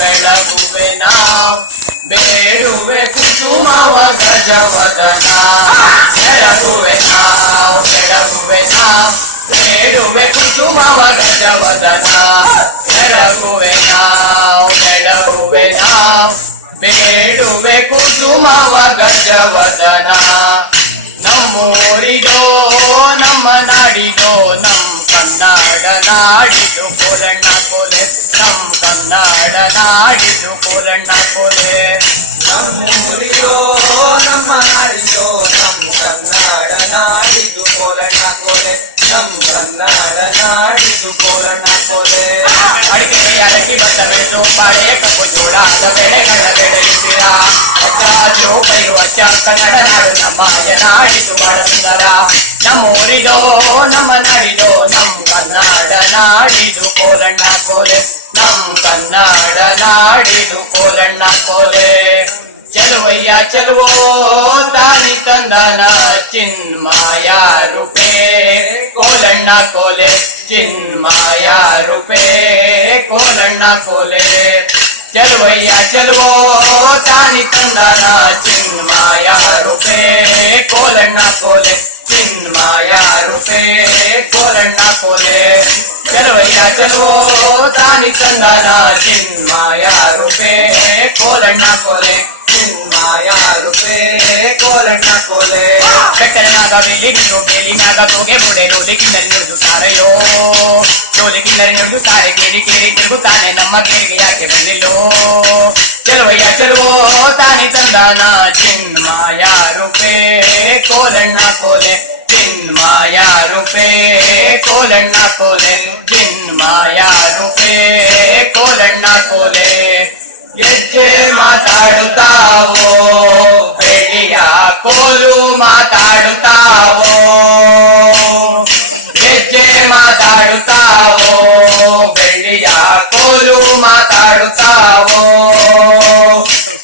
ಬೆಳಗುವೆ ನಾವು ಬೇಡುವೆ ಕುಸುಮವ ಗಜವದನ ಬೆಳಗುವೆ ನಾವು ಬೆಳಗುವೆ ನಾವು ಬೇಡುವೆ ಕುಸುಮವ ಗಜವದನ ಬೆಳಗುವೆ ನಾವು ಬೆಳಗುವೆ ನಾವು ಬೇಡುವೆ ಕುಸುಮವ ಗಜವದನ ನಮ್ಮೂರಿದೋ ನಮ್ಮ ನಾಡಿದೋ ನಮ್ ಕನ್ನಡ ನಾಡಿದು ಕೋಲಣ್ಣ ಕೋಲೆ ನಮ್ ಕನ್ನಡ ನಾಡಿದು ಕೋಲಣ್ಣ ಕೋಲೆ ನಮ್ಮೂರಿದೋ ನಮ್ಮ ನಾಡಿದೋ ನಮ್ ಕನ್ನಡ ನಾಡಿದು ಕೋಲಣ್ಣ ಕೋಲೆ ನಮ್ ಕನ್ನಡ ನಾಡಿದು ಕೋಲಣ್ಣ ಕೋಲೆ ಅಡಿಕೆ ಅಡಕಿ ಭತ್ತ ಬೆಳೆದು ಬಾಳೆ ಕಬ್ಬು ಜೋಳ ಆದ ಬೆಳೆಗಳ ಬೆಳೆಯುತ್ತೀರ ಅಚ್ಚಾದ್ರು ಬೈರು ಅಚ್ಚ ಕನ್ನಡ ನಾಡು ನಮ್ಮ ನಾಡಿದು ಬಹಳ ಸುಂದರ ನಮ್ಮೂರಿದೋ ನಮ್ಮ ನಾಡಿದೋ ನಮ್ ಕನ್ನಡ ನಾಡಿದು ಕೋಲಣ್ಣ ಕೋಲೆ ನಮ್ ಕನ್ನಡ ನಾಡಿದು ಕೋಲಣ್ಣ ಕೋಲೆ ಚಲುವಯ್ಯ ಚಲುವೋ ತಾನಿ ತಂದನ ಚಿನ್ಮಯ ರೂಪೇ ಕೋಲಣ್ಣ ಕೋಲೆ ಚಿನ್ಮಯ ರೂಪೇ ಕೋಲಣ್ಣ ಕೋಲೆ ಚಲುವಯ್ಯ ಚಲುವೋ ತಾನಿ ತಂದನ ಚಿನ್ಮಯ ರೂಪೇ ಕೋಲಣ್ಣ ಕೋಲೆ ಚಿನ್ಮಯ ರೂಪೇ ಕೋಲಣ್ಣ ಕೋಲೆ ಚಲುವಯ್ಯ ಚಲುವೋ ತಾನಿ ತಂದನ ಚಿನ್ಮಯ ರೂಪೇ ಕೋಲಣ್ಣ ಕೋಲೆ ಚಿನ್ಮಯ ರೂಪೇ ಕೋಲಣ್ಣ ಕೋಲೆ ಕಟ್ಟನಾಗ ಬೆಲಿಗಿರು ಬೇಲಿನಾಗ ತೋಗೆ ಬುಡೆ ಲೋಲಿಕಿನಲ್ಲಿ ನುಡಿದುತ್ತಾರೆಯೋ ಲೋಲಿಕಿನಲ್ಲಿ ನುಡಿದುತ್ತಾರೆ ಕೇಳಿ ಕೇಳಿ ತಿರುಗುತ್ತಾನೆ ನಮ್ಮ ಕಿವಿಗೆ ಯಾಕೆ ಬಂದಿಲ್ಲೋ ಚಲುವಯ್ಯ ಚಲುವೋ ತಾನಿ ತಂದಾನ ಚಿನ್ಮಯ ರೂಪೇ ಕೋಲಣ್ಣ ಕೋಲೆ ಚಿನ್ಮಯ ರೂಪೇ ಕೋಲಣ್ಣ ಕೋಲೆ ಚಿನ್ಮಯ ರೂಪೇ ಕೋಲಣ್ಣ ಕೋಲೆ ಗೆಜ್ಜೆ ಮಾತಾಡುತ್ತಾವೋ ಬೆಳ್ಳಿಯ ಕೋಲು ಮಾತಾಡುತ್ತಾವೋ ಗೆಜ್ಜೆ ಮಾತಾಡುತ್ತಾವೋ ಬೆಳ್ಳಿಯ ಕೋಲು ಮಾತಾಡುತ್ತಾವೋ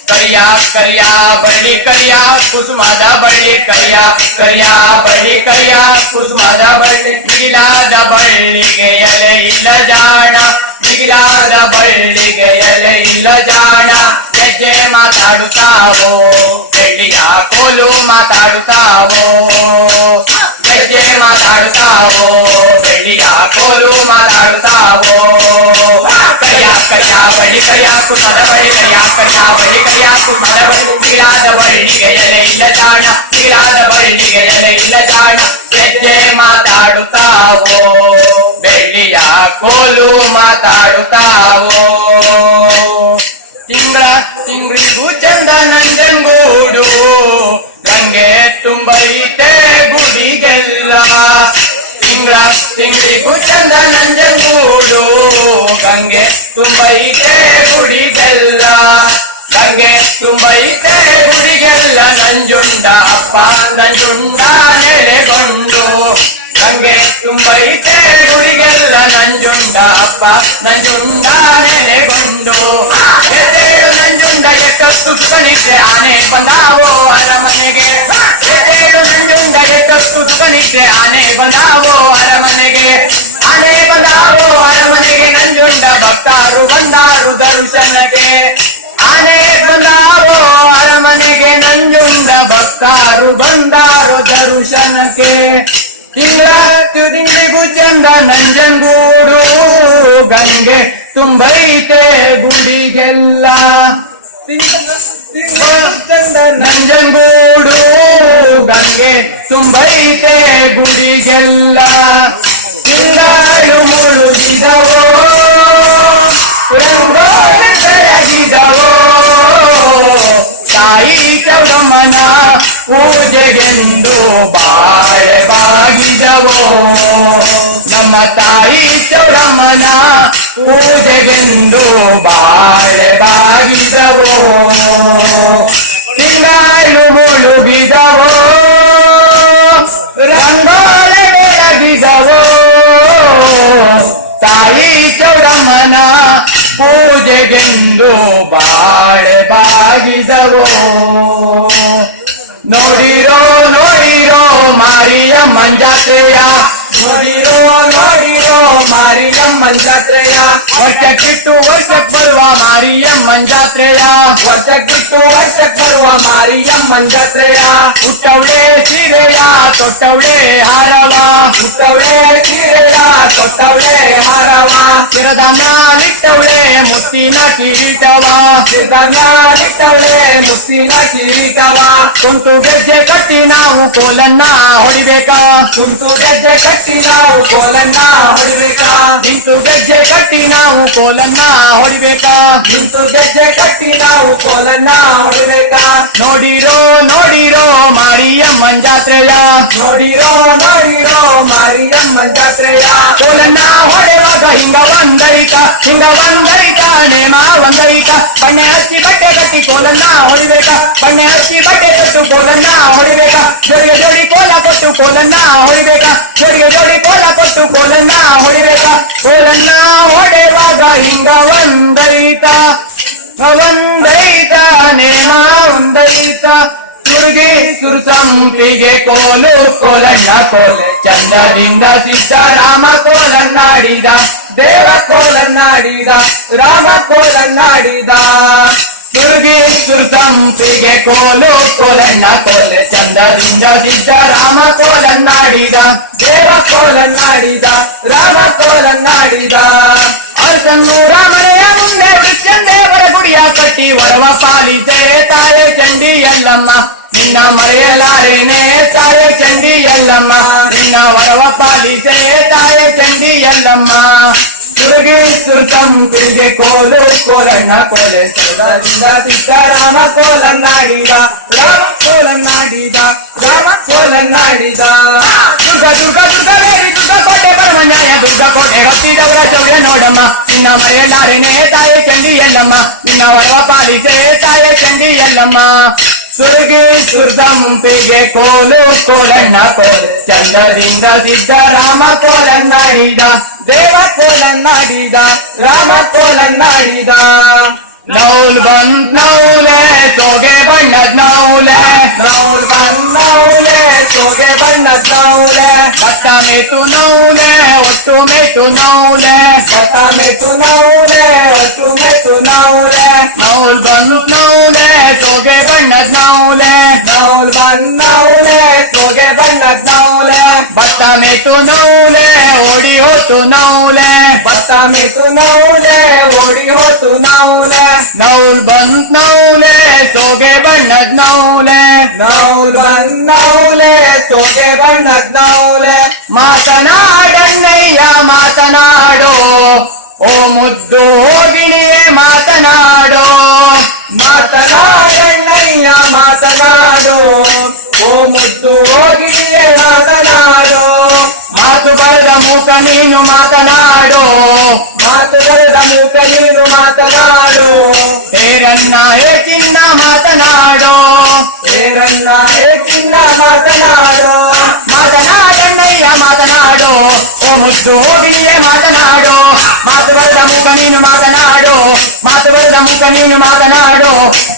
ಕರಿಯ ಕರಿಯ ಬಳ್ಳಿ ಕರಿಯ ಕುಸುಮದ ಬಳ್ಳಿ ಕರಿಯ ಕರಿಯ ಬಳ್ಳಿ ಕರಿಯ ಕುಸುಮದ ಬಳ್ಳಿ ಮಿಗಿಲಾದ ಬಳ್ಳಿಗೆ ಎಲೆ ಇಲ್ಲ ಜಾಣ ಮಿಗಿಲಾದ ಬಳ್ಳಿಗೆ ಎಲೆ ಇಲ್ಲ ಜಾಣ ಗೆಜ್ಜೆ ಮಾತಾಡುತ್ತಾವೋ ಬೆಳ್ಳಿಯ ಕೋಲು ಮಾತಾಡುತ್ತಾವೋ ಗೆಜ್ಜೆ ಮಾತಾಡುತ್ತಾವೋ ಬೆಳ್ಳಿಯ ಕೋಲು ಮಾತಾಡುತ್ತಾವೋ ಕರಿಯ ಕರಿಯ ಬಳ್ಳಿ ಕರಿಯ ಕುಸುಮದ ಬಳ್ಳಿ ಕರಿಯ ಕರಿಯ ಬಳ್ಳಿ ಕರಿಯ ಕುಸುಮದ ಬಳ್ಳಿ ಮಿಗಿಲಾದ ಬಳ್ಳಿಗೆ ಎಲೆ ಇಲ್ಲ ಜಾಣ ಮಿಗಿಲಾದ ಬಳ್ಳಿಗೆ ಎಲೆ ಇಲ್ಲ ಜಾಣ ಗೆಜ್ಜೆ ಮಾತಾಡುತ್ತಾವೋ ಬೆಳ್ಳಿಯ ಕೋಲು ಮಾತಾಡುತ್ತಾವೋ ತಿಂಗಳಿಗೂ ಚಂದ ನಂಜಂಗೂಡು ಗಂಗೆ ತುಂಬೈತೆ ಗುಡಿಗೆಲ್ಲ ತಿಂಗಳಿಗೂ ಚಂದ ನಂಜಂಗೂಡು ಗಂಗೆ ತುಂಬೈತೆ ಗುಡಿಗೆಲ್ಲ ಗಂಗೆ ತುಂಬೈತೆ ಗುಡಿಗೆಲ್ಲ ನಂಜುಂಡ ಅಪ್ಪ ನಂಜುಂಡ ನೆಲೆಗೊಂಡು ಗಂಗೆ ತುಂಬೈತೆ ಗುಡಿಗೆಲ್ಲ ನಂಜುಂಡ ಅಪ್ಪ ನಂಜುಂಡ ನೆಲೆಗೊಂಡು ಎದ್ದೇಳು ನಂಜುಂಡ ಎಷ್ಟೊತ್ತು ಸುಖನಿದ್ರೆ ಆನೆ ಬಂದಾವೋ ಅರಮನೆಗೆ ಎದ್ದೇಳು ನಂಜುಂಡ ಎಷ್ಟೊತ್ತು ಸುಖನಿದ್ರೆ ಆನೆ ಬಂದಾವೋ ಅರಮನೆಗೆ ಆನೆ ಬಂದಾವೋ ಅರಮನೆಗೆ ನಂಜುಂಡ ಭಕ್ತರು ಬಂದಾರು ದರ್ಶನಕ್ಕೆ ಆನೆ ಬಂದಾವೋ ಅರಮನೆಗೆ ನಂಜುಂಡ ಭಕ್ತರು ಬಂದಾರು ದರ್ಶನಕ್ಕೆ ತಿಂಗಳಿಗೂ ಚಂದ ನಂಜಂಗೂಡು ಗಂಗೆ ತುಂಬೈತೆ ಗುಡಿಗೆಲ್ಲ ಚಂದ ನಂಜಂಗೂಡು ಗಂಗೆ ತುಂಬೈತೆ ಗುಡಿಗೆಲ್ಲ ತಿಂಗಳು ಮುಳುಗಿದವೋ ರಂಗೋಲಿ ಬೆಳಗಿದವೋ ತಾಯಿ ಚೌಡಮ್ಮನ ಪೂಜೆಗೆಂದು ಬಾಳೆ ಬಾಗಿದವೋ ನಮ್ಮ ತಾಯಿ ಚೌಡಮ್ಮನ ಪೂಜೆಗೆಂದು ಬಾಳೆ ಬಾಗಿದವೋ ತಿಂಗಳು ಮುಳುಗಿದವೋ ರಂಗೋಲಿ ಬೆಳಗಿದವೋ ತಾಯಿ ಚೌಡಮ್ಮನ ಪೂಜೆಗೆಂದು ಬಾಳೆ ಬಾಗಿದವೋ ನೋಡಿರೋ ನೋಡಿರೋ ಮಾರಿಯಮ್ಮನ್ ಜಾತ್ರೆಯ ನೋಡಿರೋ ನೋಡಿರೋ ಮಾರಿಯಮ್ಮನ್ ಜಾತ್ರೆಯ ವರ್ಷಕ್ಕಿಟ್ಟು ವರ್ಷಕ್ಕೆ ಬರುವ ಮಾರಿಯಮ್ಮ ವರ್ಷಕ್ಕಿಟ್ಟು ವರ್ಷಕ್ಕೆ ಬರುವ ಮಾರಿಯಮ್ಮನ್ ಜಾತ್ರೆಯ ಹುಟ್ಟವಳೆ ಸೀರೆಯ ತೊಟ್ಟವಳೆ ಹಾರವ ಹುಟ್ಟವಳೆ ಸೀರೆಯ ತೊಟ್ಟವಳೆ ಹಾರವ ಶಿರದ ಮ್ಯಾಲಿಟ್ಟವಳೆ ಮುತ್ತಿನ ಕಿರೀಟವ ಮ್ಯಾಲಿಟ್ಟವಳೆ ಮುತ್ತಿನ ಕಿರೀಟವ ಕುಂತು ಗೆಜ್ಜೆ ಕಟ್ಟಿ ನಾವು ಕೋಲನ್ನ ಹೊಡಿಬೇಕ ಕುಂತು ಗೆಜ್ಜೆ ಕಟ್ಟಿ ನಾವು ಕೋಲನ್ನ ಹೊಡಿಬೇಕ ನಿಂತು ಗೆಜ್ಜೆ ಕಟ್ಟಿ ನಾವು ಕೋಲನ್ನ ಹೊಡಿಬೇಕ ನಿಂತು ಗೆಜ್ಜೆ ಕಟ್ಟಿ ನಾವು ಕೋಲನ್ನ ಹೊಡಿಬೇಕ ನೋಡಿರೋ ನೋಡಿರೋ ಮಾರಿಯಮ್ಮನ್ ಜಾತ್ರೆಯ ನೋಡಿರೋ ನೋಡಿರೋ ಮಾರಿಯಮ್ಮನ್ ಜಾತ್ರೆಯ ಕೋಲನ್ನ ಹೊಡೆವಾಗ ಹಿಂಗ ಒಂದೈತ ನೇಮ ಒಂದೈತ ಬಣ್ಣೆ ಹಚ್ಚಿ ಬಟ್ಟೆ ಕಟ್ಟಿ ಕೋಲನ್ನ ಹೊಡಿಬೇಕ ಬಣ್ಣೆ ಹಚ್ಚಿ ಬಟ್ಟೆ ಕಟ್ಟು ಕೋಲನ್ನ ಹೊಡಿಬೇಕ ಜೋಡಿಗೆ ಜೋಡಿ ಕೋಲ ಕೊಟ್ಟು ಕೋಲನ್ನ ಹೊಡಿಬೇಕ ಜೋಡಿಗೆ ಜೋಡಿ ಕೋಲ ಕೊಟ್ಟು ಕೋಲನ್ನ ಹೊಡಿಬೇಕ ಕೋಲನ್ನ ಹೊಡೆವಾಗ ಹಿಂಗ ಒಂದೈತ ನೇಮ ಒಂದೈತ ಸುರ್ಗಿ ಸುರ್ಸಂಪಿಗೆ ಕೋಲು ಕೋಲಣ್ಣ ಕೋಲೆ ಚಂದದಿಂದ ಸಿದ್ದರಾಮ ಕೋಲನ್ನಾಡಿದ ದೇವ ಕೋಲನ್ನಾಡಿದ ರಾಮ ಕೋಲನ್ನಾಡಿದ ಸುರ್ಗಿ ಸುರ್ಸಂಪಿಗೆ ಕೋಲು ಕೋಲಣ್ಣ ಕೋಲೆ ಚಂದದಿಂದ ಸಿದ್ದರಾಮ ಕೋಲನ್ನಾಡಿದ ದೇವ ಕೋಲನ್ನಾಡಿದ ರಾಮ ಕೋಲನ್ನಾಡಿದ ಅರಸನ್ನೂರ ಮನೆಯ ಮುಂದೆ ವೃಕ್ಷಂದೇವರ ಗುಡಿಯ ಕಟ್ಟಿ ವರವ ಪಾಲಿಸೆ ತಾಳೆ ಚಂಡಿ ಎಲ್ಲಮ್ಮ ನಿನ್ನ ಮರೆಯಲಾರೇನೆ ತಾಳೆ ಚಂಡಿ ಎಲ್ಲಮ್ಮ ನಿನ್ನ ವರವ ಪಾಲಿಸೆ ತಾಳೆ ಚಂಡಿ ಎಲ್ಲಮ್ಮ ಸುರಗಿ ಸುರ್ತಂಪಿಗೆ ಕೋಲು ಕೋಲಣ್ಣ ಕೋಲೆ ಚಂದದಿಂದ ಸಿದ್ದರಾಮ ಕೋಲನ್ನಾಡಿದ ರಾಮ ಕೋಲನ್ನಾಡಿದ ರಾಮ ಕೋಲನ್ನಾಡಿದ ದುರ್ಗ ಕೋಟೆ ಪರಮನ್ಯಾಯ ದುರ್ಗ ಕೋಟೆ ಹತ್ತಿದವರ ಚೌರ್ಯ ನೋಡಮ್ಮ ನಿನ್ನ ಮರೆಯಲಾರೇನೆ ತಾಳೆ ಚಂಡಿ ಎಲ್ಲಮ್ಮ ನಿನ್ನ ವರವ ಪಾಲಿಸೆ ತಾಳೆ ಚಂಡಿ ಎಲ್ಲಮ್ಮ ಸುರಗಿ ಸುರ್ದಂಪಿಗೆ ಕೋಲು ಕೋಲಣ್ಣ ಕೋಲೆ ಚಂದದಿಂದ ಸಿದ್ದರಾಮ ಕೋಲನ್ನಾಡಿದ ದೇವ ಕೋಲನ್ನಾಡಿದ ರಾಮ ಕೋಲನ್ನಾಡಿದ ನೌಲ್ ಬಂದ್ ನೌಲೆ ಸೋಗೆ ಬಣ್ಣದ್ ನೌಲೆ ನೌಲ್ ಬಂದೌಲೆ ಸೋಗೆ ಬಣ್ಣದ ನೌಲೆ ಭತ್ತ ಮೇತು ನೌಲೆ ಒಟ್ಟು ಮೇತು ನೌಲೆ ಭತ್ತ ಮೆತು ನೌಲೆ ಒಟ್ಟು ಮೆತು ನೌಲೆ ನೌಲ್ ಬಂದ್ ನೌಲೆ ಸೋಗೆ ಬಣ್ಣದ್ ನೌಲೆ ನೌಲ್ ಬಂದೌಲೆ ಸೋಗೆ ಬಣ್ಣದ ನೌಲೆ ಭತ್ತ ಮೇತು ನೌಲೆ ಓಡಿ ಹೋತು ನೌಲೆ ಭತ್ತ ಮೆತು ನೌಲೆ ಓಡಿ ಹೋತು ನೌಲೆ ನೌಲ್ ಬಂದ್ ನೌಲೆ ಸೋಗೆ ಬಣ್ಣದ್ ನೌಲೆ ನೌಲ್ ಬಂದೌಲೆ ಸೋಗೆ ಬಣ್ಣದ ನೌಲೆ ಮಾತನಾಡಣ್ಣಯ್ಯ ಮಾತನಾಡೋ ಓ ಮುದ್ದು ಹೋಗಿಣಿಯೇ ಮಾತನಾಡೋ ಮಾತನಾಡಣ್ಣಯ್ಯ ಮಾತನಾಡು ಓ ಮುದ್ದು ಹೋಗಿಯೇ ಮಾತನಾಡು ಮಾತು ಬರದ ಮೂಕ ನೀನು ಮಾತನಾಡೋ ಮಾತು ಬರೆದ ಮೂಕ ನೀನು ಮಾತನಾಡು ಹೇರನ್ನ ಹೇ ಚಿನ್ನ ಮಾತನಾಡೋ ಏರನ್ನ ಏಕಿನ್ನ ಮಾತನಾಡು ಮಾತನಾಡಣ್ಣಯ್ಯ ಮಾತನಾಡೋ ಓ ಮುದ್ದು ಹೋಗಿಣಿಯೇ ಮಾತನಾಡೋ ಮಾತು ಬರದ ಮೂಕ ನೀನು ಮಾತನಾಡೋ ಮಾತು ಬರದ ಮೂಕ ನೀನು ಮಾತನಾಡೋ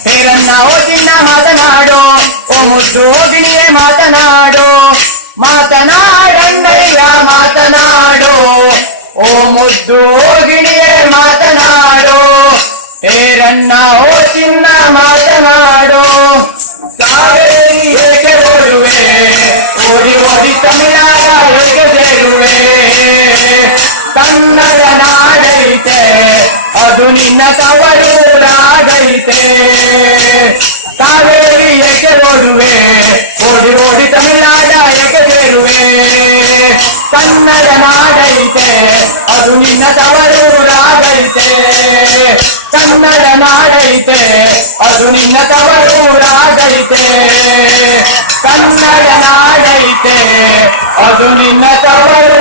ಹೇರನ್ನ ಓ ಚಿನ್ನ ಮಾತನಾಡೋ ಓ ಮುದ್ದು ಹೋಗಿಣಿಯೇ ಮಾತನಾಡೋ ಮಾತನಾಡಣ್ಣಯ್ಯ ಮಾತನಾಡೋ ಓ ಮುದ್ದು ಹೋಗಿಣಿಯೇ ಮಾತನಾಡೋ ಹೇರನ್ನ ಓ ಚಿನ್ನ ಮಾತನಾಡೋ ಕಾವೇರಿ ಏಕೆ ಓಡುವೆ ಓಡಿ ಓಡಿ ತಮಿಳಾಡ ಏಕೆ ಸೇರುವೆ ಕನ್ನಡ ನಾಡೈತೆ ಅದು ನಿನ್ನ ತವರೂರಾಗೈತೆ ಕಾವೇರಿ ಏಕೆ ಓಡುವೆ ಓಡಿ ಓಡಿ ತಮಿಳ್ನಾಡ ಏಕೆ ಸೇರುವೆ ಕನ್ನಡ ನಾಡೈತೆ ಅದು ನಿನ್ನ ತವರೂರಾಗೈತೆ ಕನ್ನಡ ನಾಡೈತೆ ಅದು ನಿನ್ನ ತವರೂರಾಗೈತೆ ಕನ್ನಡ ನಾಡೈತೆ ಅದು ನಿನ್ನ ತವರು